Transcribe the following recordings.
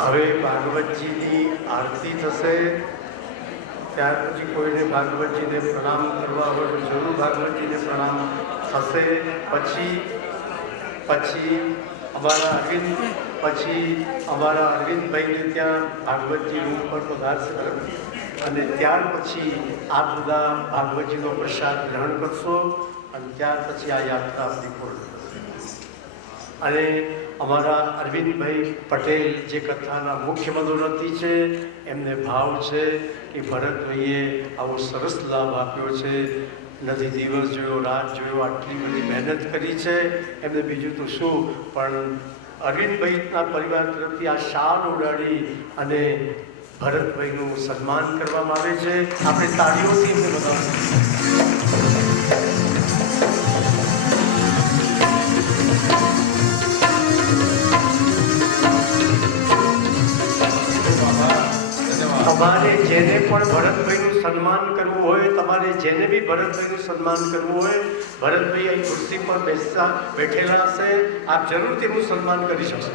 હવે ભાગવતજીની આરતી થશે, ત્યાર પછી કોઈને ભાગવતજીને પ્રણામ કરવા હોય તો જરૂર ભાગવતજીને પ્રણામ થશે. પછી અમારા અરવિંદભાઈને ત્યાં ભાગવતજી રૂમ પર પધારશે અને ત્યાર પછી આપ બધા ભાગવતજીનો પ્રસાદ ગ્રહણ કરશો અને ત્યાર પછી આ યાત્રા આપણી પૂર્ણ થશે. અને અમારા અરવિંદભાઈ પટેલ જે કથાના મુખ્ય મનોરથી છે, એમને ભાવ છે કે ભરતભાઈએ આવો સરસ લાભ આપ્યો છે, નથી દિવસ જોયો રાત જોયો, આટલી બધી મહેનત કરી છે, એમને બીજું તો શું, પણ અરવિંદભાઈના પરિવાર તરફથી આ શાલ ઉડાડી અને ભરતભાઈનું સન્માન કરવામાં આવે છે. આપણે તાળીઓથી એમને બતાવીએ. તમારે જેને પણ ભરતભાઈનું સન્માન કરવું હોય, તમારે જેને બી ભરતભાઈનું સન્માન કરવું હોય, ભરતભાઈ અહીં ખુરશી પર બેઠેલા હશે, આપ જરૂર તેમનું સન્માન કરી શકશો.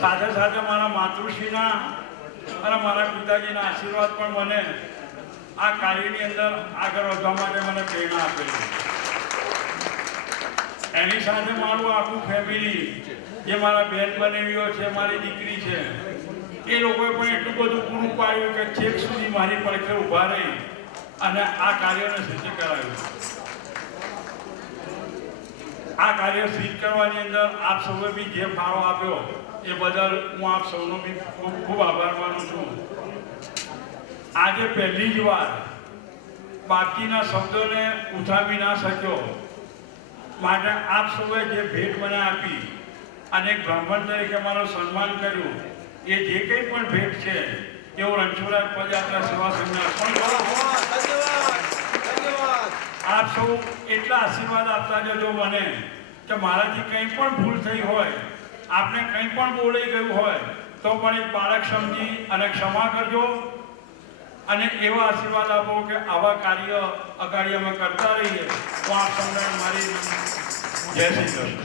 સાથે સાથે મારા માતૃશ્રીના અને મારા પિતાજીના આશીર્વાદ પણ મને આ કાર્યની અંદર આગળ વધવા માટે મને પ્રેરણા આપેલી. એની સાથે મારું આખું ફેમિલી, જે મારા બેન બનેવીઓ છે, મારી દીકરી છે, એ લોકોએ પણ એટલું બધું પૂરું પાડ્યું કે છેક સુધી મારી પડખે ઊભા રહી અને આ કાર્યને સિદ્ધ કરાવ્યું. આ કાર્ય સિદ્ધ કરવાની અંદર આપ સૌએ બી જે ફાળો આપ્યો એ બદલ હું આપ સૌનો બી ખૂબ ખૂબ આભાર માનું છું. આજે પહેલી જ વાર બાકીના શબ્દોને ઉઠાવી ના શક્યો, માટે આપ સૌએ જે ભેટ મને આપી અને એક બ્રાહ્મણ તરીકે મારું સન્માન કર્યું, એ જે કંઈ પણ ભેટ છે એવો રણછોડરાય પદયાત્રા સેવા સંઘને અર્પણ કરો. આપ સૌ એટલા આશીર્વાદ આપતા જજો મને કે મારાથી કંઈ પણ ભૂલ થઈ હોય, આપને કંઈ પણ બોલાઈ ગયું હોય તો પણ એક બાળક સમજી અને ક્ષમા કરજો અને એવા આશીર્વાદ આપો કે આવા કાર્ય અગાડી અમે કરતા રહીએ. તો આપ સૌને મારી જય શ્રી કૃષ્ણ.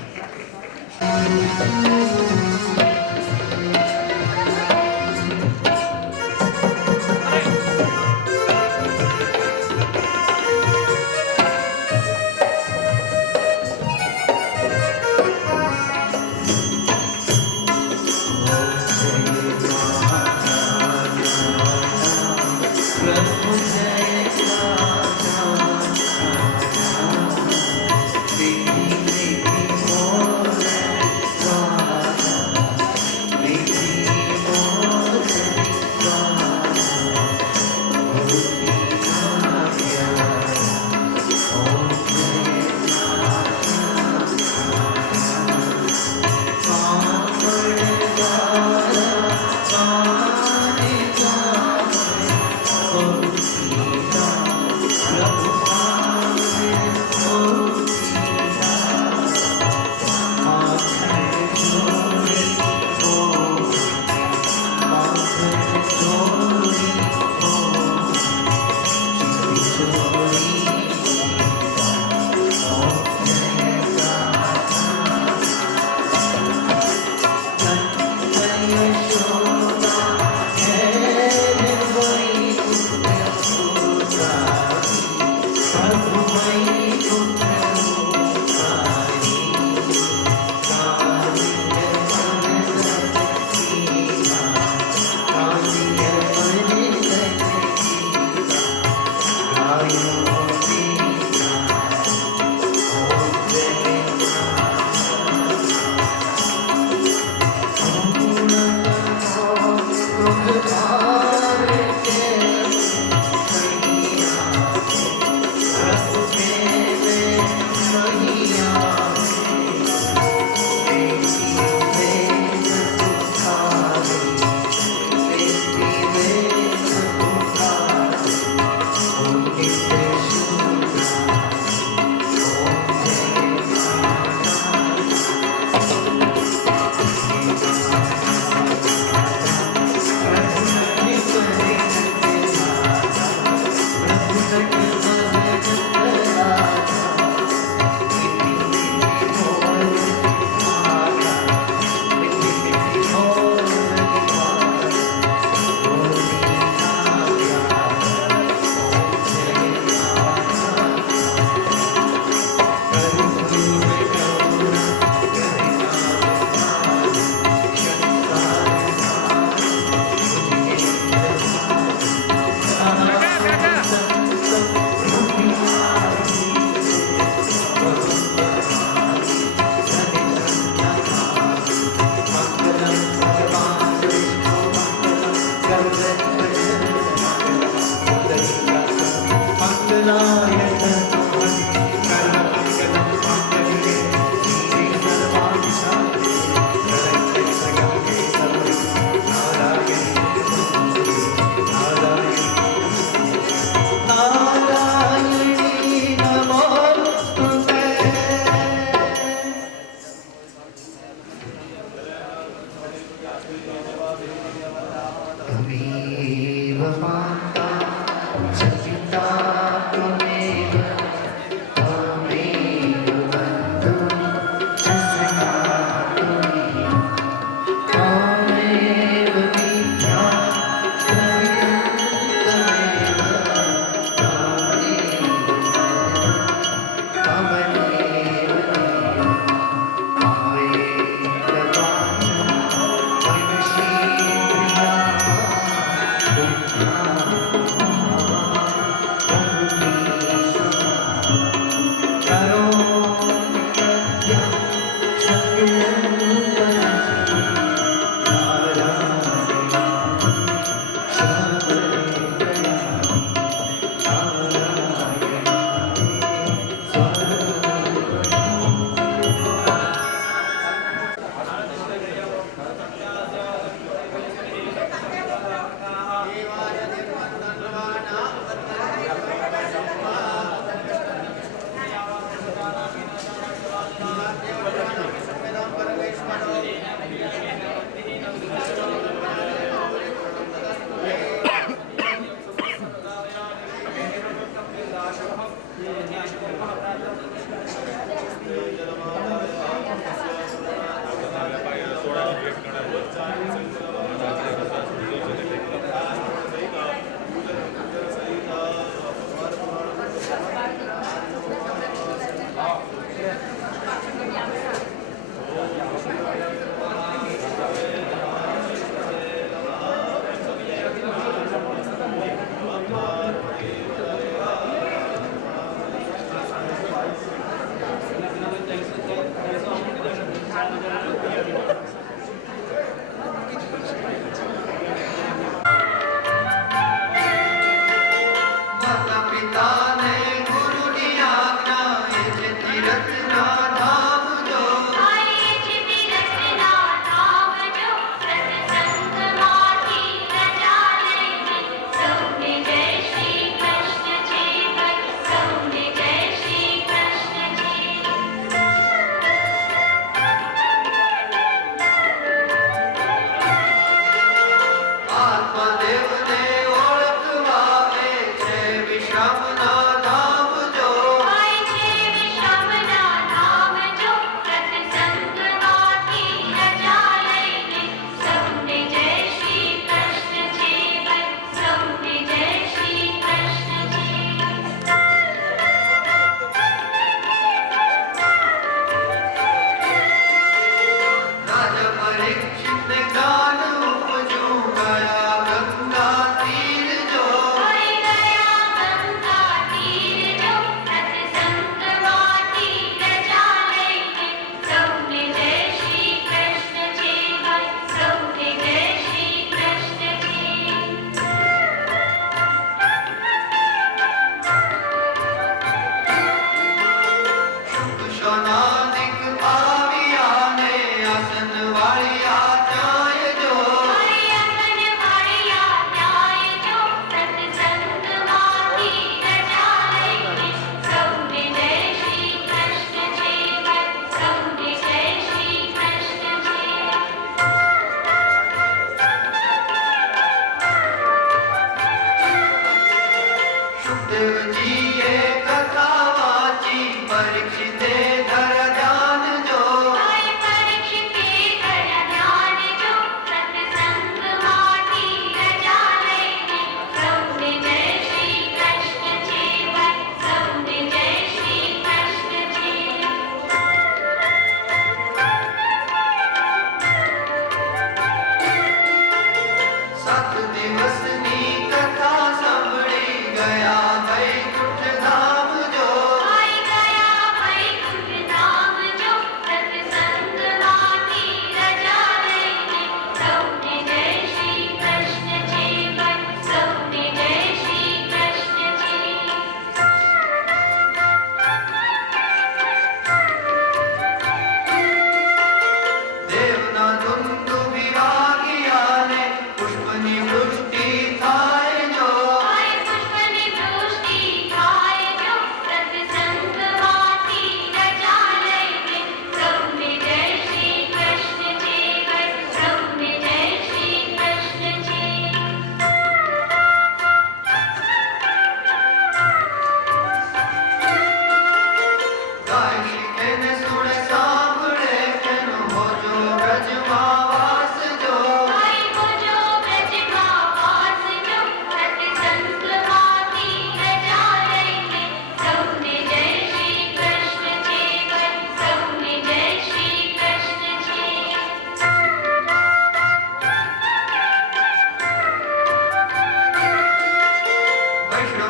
દિવસની કથા સાંભળી ગયા વૈકુંઠ ધામ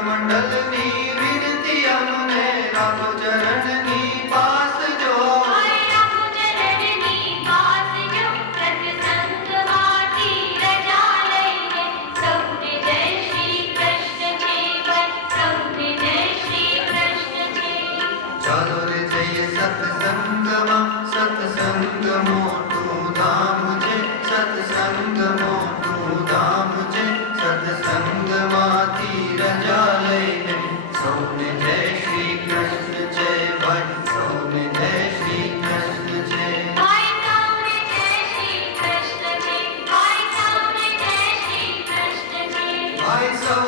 મંડળની વિનતી અમને રાખો ચરણની પાસ જો ચાલો રે જઈએ સત્સંગમાં સત્સંગ મોટું ધામ છે સત્સંગ મોટું ધામ છે સત્સંગમાંથી રજા લઈને સૌને જય શ્રી કૃષ્ણ છે ભાઈ સૌને જય શ્રી કૃષ્ણ છે ભાઈ સૌ